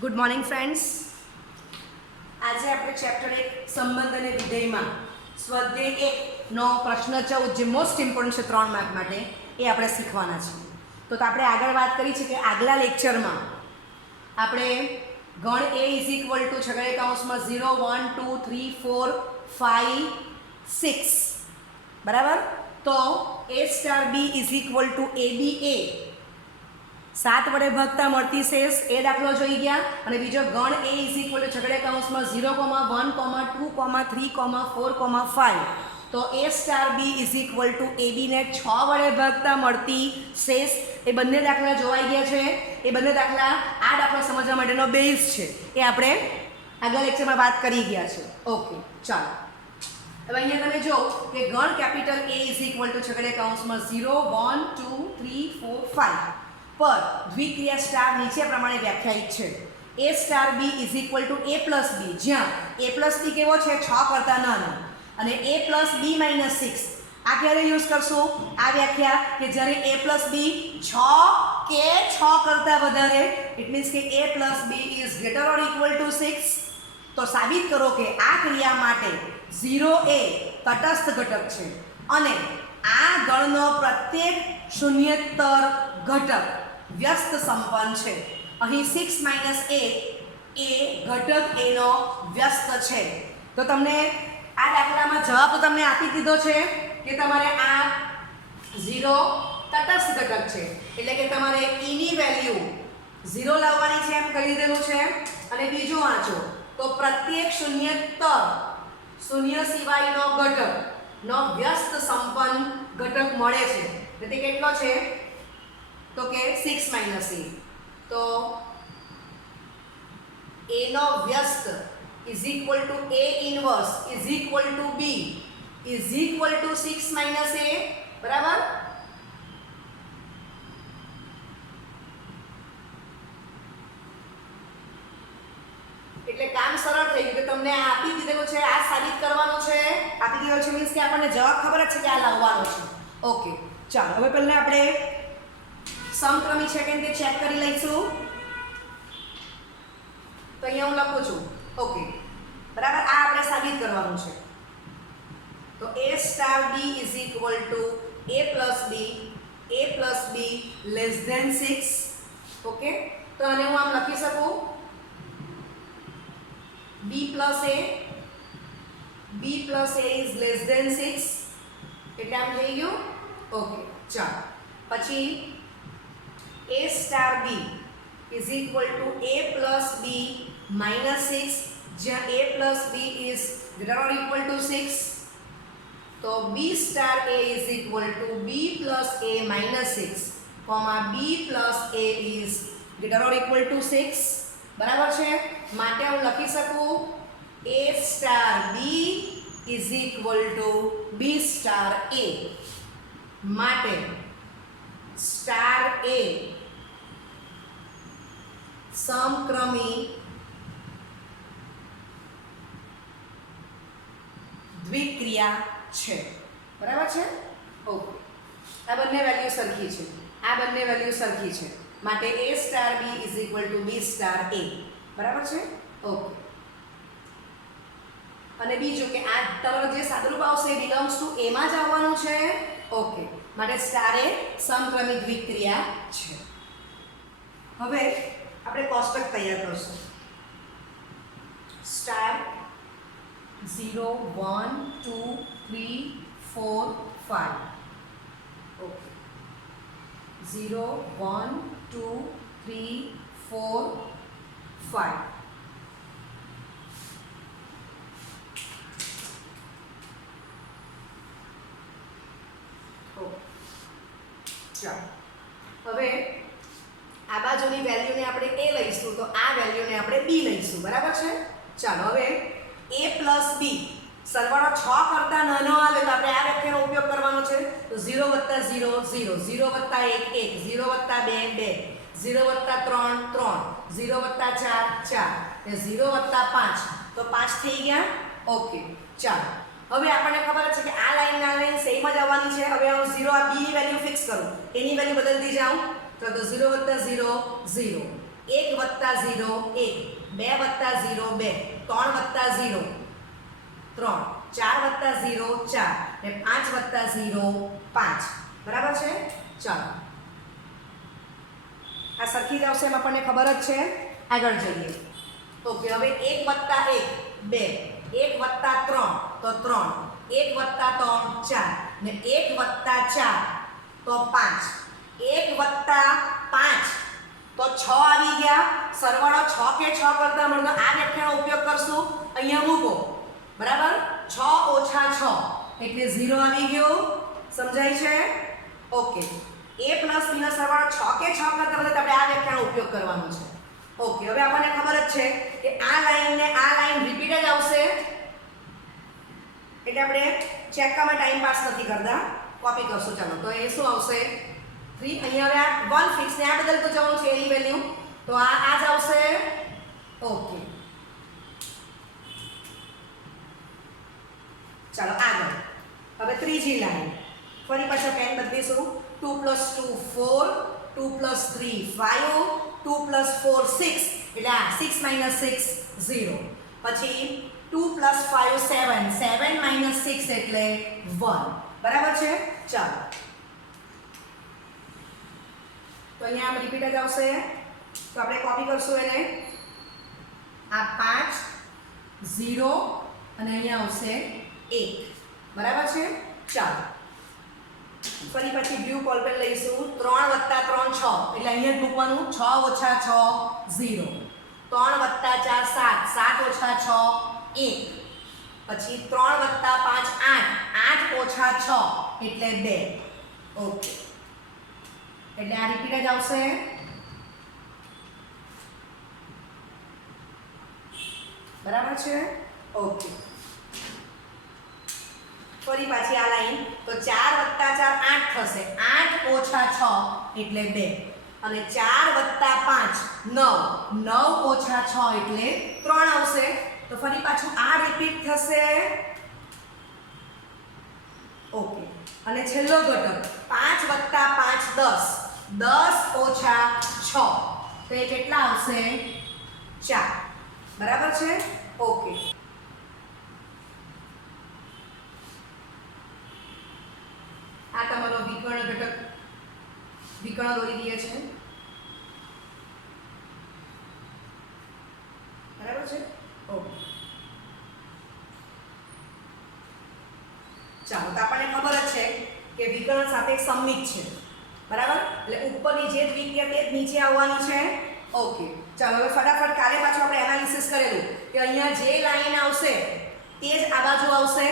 Good morning friends. આજે આપણે chapter 1 સંબંધ અને વિધેયમાં સ્વાધ્યાય 1 નો પ્રશ્ન 14 જે મોસ્ટ ઇમ્પોર્ટન્ટ છે 3 માર્ક માટે એ આપણે શીખવાના છે. તો આપણે આગળ વાત કરી છે કે આગલા લેક્ચરમાં આપણે ગણ a ઇઝ ઇક્વલ ટુ છગડીયા કૌંસમાં 0 1 2 3 4 5 6 બરાબર. તો a star b is equal two aba 7 વડે ભાગતા મળતી શેષ એ દાખલો જોઈ ગયા. અને બીજો ગણ a ઇઝ ઇક્વલ ટુ છગડીયા કૌંસમાં 0, 1, 2, 3, 4, 5 તો a star b is equal two ab ને 6 વડે ભાગતા મળતી શેષ એ બંને દાખલા જોવાઈ ગયા છે. એ બંને દાખલા આ દાખલો સમજવા માટેનો બેઝ છે એ આપણે આગલા લેક્ચરમાં વાત કરી ગયા છે. ઓકે, ચાલો હવે અહીંયા તમે જો કે ગણ capital a is equal two છગડીયા કૌંસમાં 0, 1, 2, 3, 4, 5 પર દ્વિક્રિયા સ્ટાર નીચે પ્રમાણે વ્યાખ્યાયિત છે. a star b is equal to a plus b, જ્યાં a પ્લસ b કેવો છે 6 કરતાં નાનો, અને a પ્લસ b માઇનસ 6 આ ક્યારે યુઝ કરશું આ વ્યાખ્યા કે જ્યારે a પ્લસ b 6 કે 6 કરતાં વધારે, ઇટ મીન્સ કે a plus b is greater or equal to 6. તો સાબિત કરો કે આ ક્રિયા માટે 0 એ તટસ્થ ઘટક છે અને આ ગણનો પ્રત્યેક શૂન્યેતર ઘટક વ્યસ્ત સંપન્ન છે. અહીં 6 માઇનસ a એ ઘટક a નો વ્યસ્ત છે. તો તમને આ દાખલામાં જવાબ તો તમને આપી દીધો છે કે તમારે આ 0 તટસ્થ ઘટક છે એટલે કે તમારે e ની વેલ્યુ 0 લાવવાની છે એમ કહી દીધેલું છે. અને બીજું વાંચો તો પ્રત્યેક શૂન્ય સિવાયનો ઘટક નો વ્યસ્ત સંપન્ન ઘટક મળે છે. તે કેટલો છે તો કે 6 માઇનસ a. તો a નો વ્યસ્ત is equal to a inverse is equal to b is equal to 6 minus a બરાબર. એટલે કામ સરળ થઈ ગયું કે તમને આ આપી દીધેલું છે, આ સાબિત કરવાનું છે. આપી દીધેલું છે મીન્સ કે આપણને જવાબ ખબર જ છે કે આ લાવવાનો છે. ઓકે, ચાલો હવે પહેલા આપણે સમક્રમી છે કે તે ચેક કરી લઈશું. તો અહીંયા હું લખું છું. ઓકે, બરાબર. આ આપણે સાબિત કરવાનું છે. તો a star b is equal to a plus b less than 6. Okay, તો આને હું આમ લખી શકું b plus a is less than 6 એટલે આમ થઈ ગયું. ઓકે, ચાલો પછી a star b is equal to a plus b minus 6, જ્યાં a plus b is greater or equal to 6. તો b star a is equal to b plus a minus 6, b plus a is greater or equal to 6 બરાબર છે. માટે હું લખી શકું a star b is equal to b star a. માટે star a સમક્રમી દ્વિક્રિયા છે બરાબર છે. ઓકે, આ બંને વેલ્યુ સરખી છે, આ બંને વેલ્યુ સરખી છે. માટે a star b is equal to b star a બરાબર છે. ઓકે, અને બીજું કે આ તમારો જે સાદુરૂપ આવશે એ બિલોંગ્સ ટુ a માં જ આવવાનું છે. ઓકે, માટે સ્ટાર એ સમક્રમી દ્વિક્રિયા છે. હવે આપણે કોષ્ટક તૈયાર કરશું. સ્ટાર 0, 1, 2, 3, 4, 5. ઓકે, 0, 1, 2, 3, 4, 5. ચાલો હવે આ બાજુની વેલ્યુને આપણે a લઈશું તો આ વેલ્યુને આપણે b લઈશું બરાબર છે. ચાલો હવે a પ્લસ b સરવાળો 6 કરતાં નાનો આવે તો આપણે આ વ્યાખ્યાનો ઉપયોગ કરવાનો છે. તો 0 + 0 0, 0 + 1 1, 0 + 2 2, 0 + 3 3, 0 + 4 4 ને 0 + 5 તો 5 થઈ ગયા. ઓકે, ચાલો હવે આપણને ખબર છે કે આ લાઈન સેમ જ આવવાની છે. હવે હું 0 આ b ની વેલ્યુ ફિક્સ કરું, a ની વેલ્યુ બદલતી જાઉં તો 0 + 0 0, 1 વત્તા 0 1, 2 વત્તા 0 2, 3 વત્તા 0 3, 4 વત્તા 0 4 ને 5 વત્તા 0 5. બરાબર છે? ચાલો આ સરખી જ આવશે એમ આપણને ખબર જ છે. આગળ જઈએ. ઓકે, હવે 1 વત્તા 1 2, 1 વત્તા 3 તો 3, 1 વત્તા 3 4 ને 1 વત્તા 4 તો 5, 1 વત્તા 5 તો 6 આવી ગયા. સરવાળો 6 કે 6 કરતા મળતો આ વ્યાખ્યાનો ઉપયોગ કરશું. અહીંયા મૂકો. બરાબર? 6 ઓછા 6 એટલે 0 આવી ગયો. સમજાય છે? ઓકે, a પ્લસ b નો સરવાળો 6 કે 6 કરતા વધે તો આપણે આ વ્યાખ્યાનો ઉપયોગ કરવાનો છે. ઓકે, હવે આપણને ખબર જ છે કે આ લાઈન ને આ લાઈન રિપીટ જ આવશે એટલે આપણે ચેક કરવામાં ટાઈમ પાસ નથી કરતા, કોપી કરશું. ચાલો તો એ શું આવશે 3. અહીંયા હવે આ 1 ફિક્સ ને આ બદલતું જવાનું છે એની વેલ્યુ, તો આ જ આવશે. ઓકે, ચાલો આગળ. હવે ત્રીજી લાઈન ફરી પાછા પેન બદલીશું. 2 + 2 4, 2 + 3 5, 2 + 4 6 એટલે આ 6 - 6 0. પછી 2 + 5 7, 7 - 6 એટલે 1. બરાબર છે? ચાલો તો અહીંયા આમ રિપીટ જ આવશે તો આપણે કોપી કરશું એને. આ 5 0 અને અહીંયા આવશે 1. બરાબર છે? ચાલો ફરી પછી બ્લુ બોલ પેન લઈશું. 3 + 3 6 એટલે અહીંયા જ મૂકવાનું. 6 ઓછા 6 0, 3 વત્તા 4 7, 7 ઓછા 6 1, પછી 3 વત્તા 5 8, 8 ઓછા 6 એટલે 2. ઓકે, એટલે આ રિપીટ જ આવશે. બરાબર છે? ઓકે, ફરી પાછી આ લાઈન તો 4 વત્તા 4 8 થશે. 8 ઓછા 6 એટલે 2 અને 4 વત્તા 5 9, 9 ઓછા 6 એટલે 3 આવશે. તો ફરી પાછું આ રિપીટ થશે. ઓકે, અને છેલ્લો ઘટક 5 વત્તા 5 10, 10 ઓછા 6 તો એ કેટલા આવશે 4. બરાબર છે? ઓકે, આ તમારો વિકર્ણ ઘટક વિકર્ણ દોરી દે છે. બરાબર છે? ઓકે, ચાલો તો આપણને ખબર જ છે કે વિકર્ણ સાથે સમમિત છે. બરાબર? એટલે ઉપરની જે દ્વિક્રિયા તે જ નીચે આવવાની છે. ઓકે, ચાલો હવે ફટાફટ કાલે પાછું આપણે એનાલિસિસ કરેલું કે અહીંયા જે લાઈન આવશે તે જ આ બાજુ આવશે.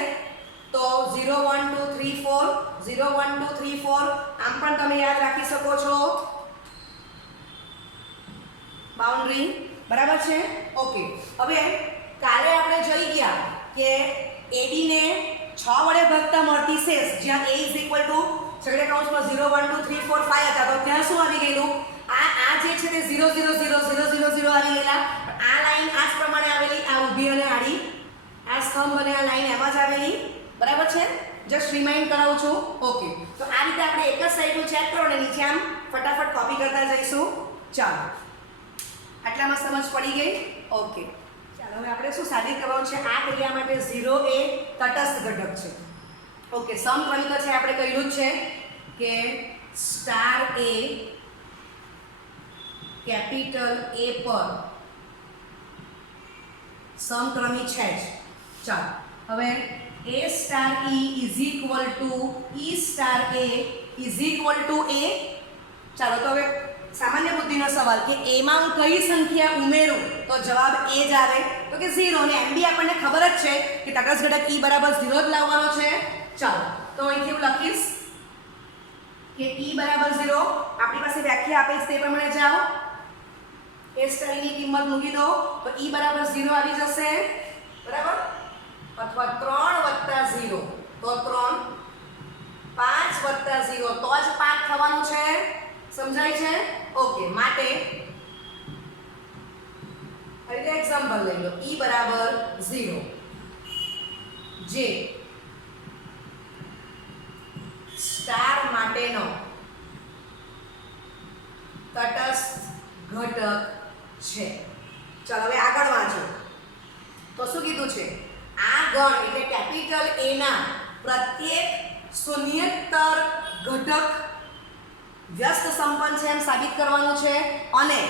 તો 0 1 2 3 4, 0 1 2 3 4 આમ પણ તમે યાદ રાખી શકો છો બાઉન્ડ્રી. બરાબર છે? ઓકે, હવે કાલે આપણે જોઈ ગયા કે AB ને 6 વડે ભાગતા મળતી શેષ જ્યાં A છગડે કૌંસમાં 0 1 2 3 4 5 હતા તો ત્યાં શું આવી ગયેલું? આ જે છે તે 0 0 0 0 0 0 આવી ગયેલા. આ લાઈન આ જ પ્રમાણે આવેલી, આ ઊભી અને આડી, આ સ્તંભ અને આ લાઈન એમાં જ આવેલી. બરાબર છે? જસ્ટ રિમાઇન્ડ કરાવું છું. ઓકે, તો આ રીતે આપણે એક જ સાઈડનું ચેક કરો ને નીચે આમ ફટાફટ કોપી કરતા જઈશું. ચાલો આટલામાં સમજ પડી ગઈ? ઓકે, ચાલો હવે આપણે શું સાબિત કરવાનું છે? આ ક્રિયા માટે 0 એ તટસ્થ ઘટક છે. ઓકે, સમક્રમિક છે આપણે કહ્યું જ છે કે સ્ટાર A કેપિટલ A પર સમક્રમી છે જ. ચાલો હવે A star E is equal two E star A is equal to A. ચાલો તો હવે સામાન્ય બુદ્ધિનો સવાલ કે A માં હું કઈ સંખ્યા ઉમેરું તો જવાબ A જ આવે તો કે 0. અને એમ બી આપણને ખબર જ છે કે તટસ્થ ઘટક E બરાબર 0 જ લાવવાનો છે. ચાલો તો અહીંથી હું લખીશ કે E બરાબર 0. આપણી પાસે વ્યાખ્યા આપી છે તે પ્રમાણે જાઓ. A સ્ટાર ની કિંમત મૂકી દો તો E બરાબર 0 આવી જશે. બરાબર? અથવા 3 + 0 તો 3, 5 + 0 તો જ 5 થવાનું છે. સમજાય છે? ઓકે, માટે હવે એક્ઝામ્પલ લઈ લો. E બરાબર 0 જે સ્ટાર માટેનો તટસ્થ ઘટક છે. ચાલો હવે આગળ વાંચો. તો શું કીધું છે? આ ગણ એટલે કેપિટલ A ના પ્રત્યેક શૂન્યેતર ઘટક વ્યસ્ત સંપન્ન છે એમ સાબિત કરવાનું છે અને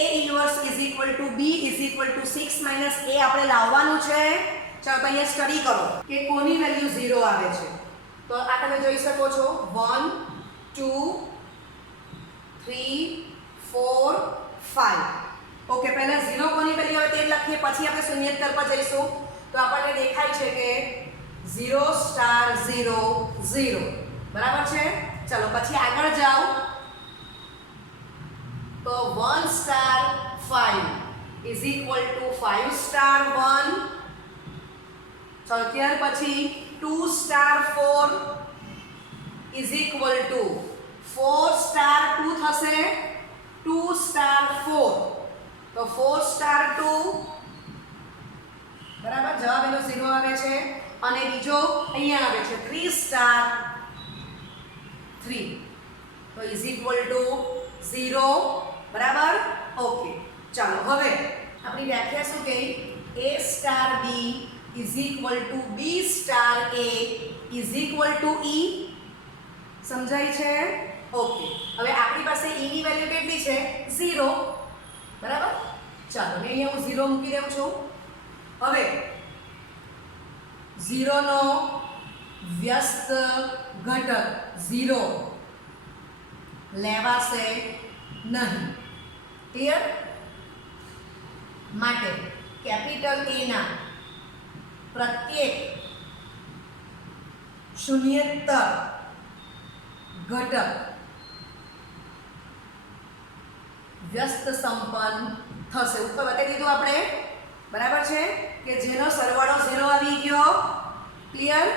A inverse is equal to B is equal to 6 minus A આપણે લાવવાનું છે. ચાલો તો અહીંયા સ્ટડી કરો કે કોની વેલ્યુ 0 આવે છે. તો આ તમે જોઈ શકો છો 1 2 3 4 5. ઓકે, પહેલા 0 કોની વેલ્યુ આવે તે લખીએ, પછી આપણે શૂન્યેતર પર જઈશું. તો આપણને દેખાય છે કે 0 સ્ટાર 0 0. બરાબર છે. ચલો પછી આગળ જાઓ તો 1 star 5 is equal two 5 star 1. ચલો ત્યાર પછી 2 star 4 is equal two 4 star 2 થશે 2 સ્ટાર 4. તો 4 સ્ટાર 2 બરાબર, જવાબ એનો 0 આવે છે. અને બીજો અહીંયા આવે છે 3 સ્ટાર 3 તો ઇઝ ઇક્વલ ટુ 0. બરાબર. ઓકે, ચાલો હવે આપણી વ્યાખ્યા શું કહી? A star B is equal to B star A is equal two E. સમજાય છે? ઓકે, હવે આપણી પાસે E ની વેલ્યુ કેટલી છે? 0. બરાબર. ચાલો અહીંયા હું 0 મૂકી દઉં છું. હવે 0 નો વ્યસ્ત ઘટક 0 લેવાશે નહીં. ક્લિયર? માટે કેપિટલ A ના પ્રત્યેક શૂન્યેતર ઘટક વ્યસ્ત સંપન્ન થશે. ઉપર બતાવી દીધું આપણે. બરાબર છે કે જેનો સરવાળો 0 આવી ગયો. ક્લિયર?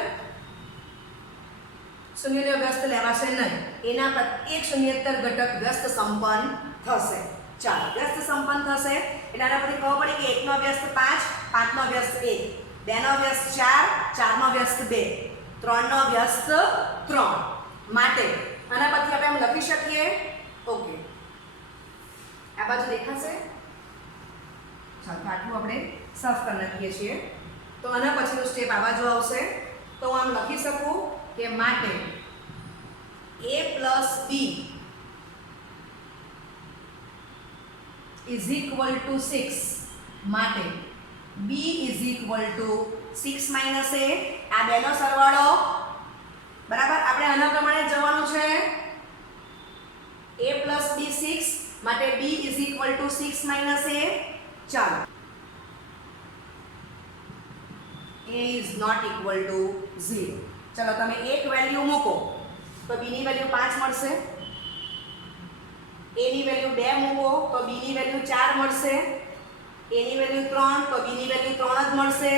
શૂન્યનો વ્યસ્ત લેવાશે નહીં. એના પ્રત્યેક શૂન્યેતર ઘટક વ્યસ્ત સંપન્ન થશે. ચાલો, વ્યસ્ત સંપન્ન થશે એટલે આના પરથી ખબર પડી કે 1 નો વ્યસ્ત 5, 5 નો વ્યસ્ત 1, 2 નો વ્યસ્ત 4, 4 નો વ્યસ્ત 2, 3 નો વ્યસ્ત 3. માટે આના પરથી આપણે એમ લખી શકીએ. ઓકે, આ બાજુ દેખાશે. ચાલો આટલું આપણે સાફ કરી નાખીએ છીએ. તો આના પછીનું સ્ટેપ આ બાજુ આવશે. તો હું આમ લખી શકું કે માટે A plus B is equal to 6. માટે B is equal to 6 minus A. આ બેનો સરવાળો. બરાબર, આપણે આના પ્રમાણે જવાનું છે. A પ્લસ B 6 માટે B is equal to 6 minus A. ચાલો, A is not equal to 0. ચલો તમે એક વેલ્યુ મૂકો તો B ની વેલ્યુ 5 મળશે. A ની વેલ્યુ 2 મૂકો તો B ની વેલ્યુ 4 મળશે. A ની વેલ્યુ 3 તો B ની વેલ્યુ 3 જ મળશે.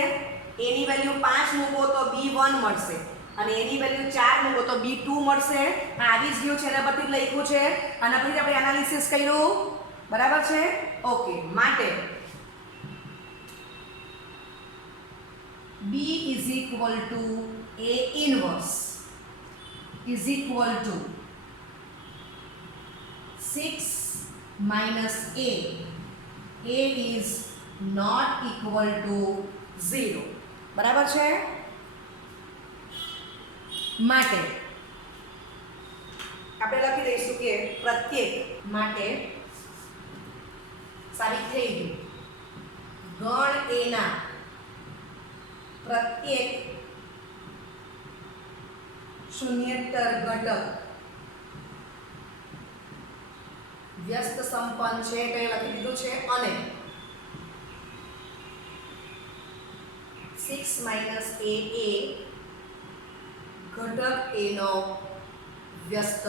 A ની વેલ્યુ 5 મૂકો તો B 1 મળશે. અને A ની વેલ્યુ 4 મૂકો તો B 2 મળશે. આ આવી જ ગયું છે, એના પરથી જ લખ્યું છે. આના પરથી આપણે એનાલિસિસ કર્યું. બરાબર છે. ઓકે, માટે B is equal to A inverse is equal to 6 minus A. A is not equal to 0. બરાબર છે. માટે આપણે લખી દઈશું કે પ્રત્યેક માટે સાબિત થઈ ગયું. ગણ A ના પ્રત્યેક શૂન્યેતર ઘટક વ્યસ્ત સંપન્ન છે તે લખી દીધું છે. અને 6 માઇનસ A ઘટક A નો વ્યસ્ત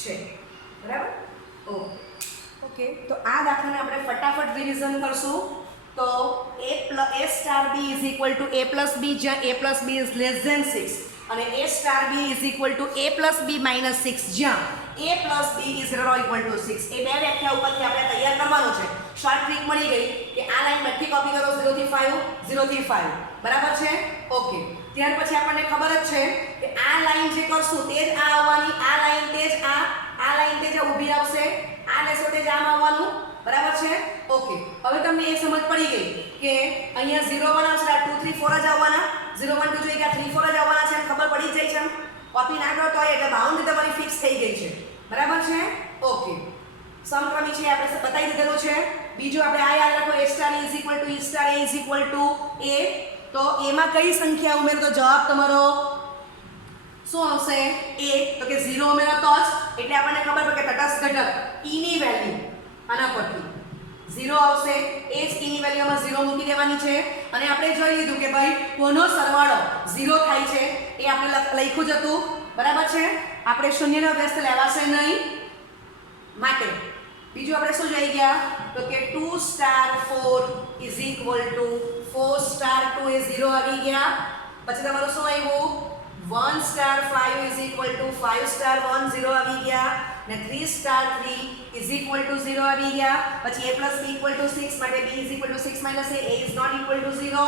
છે. બરાબર. ઓકે, તો આ દાખલાને આપણે ફટાફટ રિવિઝન કરશું. તો A star B is equal to A plus B, જ્યાં A plus B is less than 6, અને A star B is equal to A plus B minus 6, જ્યાં A plus B is equal to 6. એ બે વ્યાખ્યા ઉપરથી આપણે તૈયાર કરવાનું છે. શોર્ટ ટ્રીક મળી ગઈ કે આ લાઈન બધી કોપી કરો 0 થી 5, 0 થી 5. બરાબર છે. ઓકે, ત્યાર પછી આપણને ખબર જ છે કે આ લાઈન જે કરશું તે જ આ આવવાની, આ લાઈન તે જ આ લાઈન તે જ ઊભી આવશે, આ લેશો તે જ આમ આવવાનું. બરાબર છે? ઓકે, હવે તમને એ સમજ પડી ગઈ કે અહીંયા 0 1 આવશે, આ 2 3 4 જ આવવાના, 0 1 2 જોઈએ કે આ 3 4 જ આવવાના છે, ખબર પડી જ જાય છે. કોપી ના કરો તો એટલે બાઉન્ડ તમારી ફિક્સ થઈ ગઈ છે. બરાબર છે? ઓકે, સમક્રમી છે આપણે બતાવી દીધેલું છે. બીજું આપણે આ યાદ રાખો, a star is equal two e star a is equal to a. તો a માં કઈ સંખ્યા ઉમેરો તો જવાબ તમારો શું આવશે? a. તો કે 0 ઉમેરો તો જ, એટલે આપણને ખબર પડે કે તટસ્થ ઘટક e ની વેલ્યુ આના પરથી 0 આવશે. એ જ e ની વેલ્યુમાં 0 મૂકી દેવાની છે. અને આપણે જોઈ લીધું કે ભાઈ કોનો સરવાળો 0 થાય છે એ આપણે લખ્યું જ હતું. બરાબર છે? આપણે શૂન્યનો વ્યસ્ત લેવાશે નહીં માટે. બીજું આપણે શું જોઈ ગયા તો કે 2 star 4 is equal two 4 star 2 એ 0 આવી ગયા. પછી તમારું શું આવ્યું? 1 star 5 is equal two 5 star 1 0 આવી ગયા. ને 3 સ્ટાર 3 ઇઝ ઇક્વલ ટુ 0 આવી ગયા. પછી a plus b equal to 6 માટે b is equal to 6 minus a is not equal to 0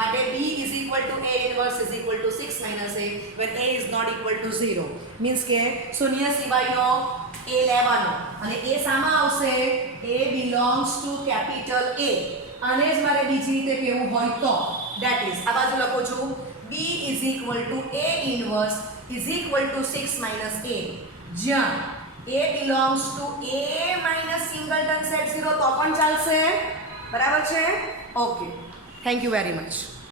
માટે b is equal to a inverse is equal to 6 minus a when a is not equal to 0 means કે શૂન્ય સિવાયનો a લેવાનો. અને a સામા આવશે? a belongs to capital A. આને જ મારે બીજી રીતે કહેવું હોય તો that is આ બાજુ લખું છું b is equal to a inverse is equal to 6 minus a. જ્યાં a belongs to a minus singleton set 0 તો પણ ચાલશે. બરાબર છે? Okay, thank you very much.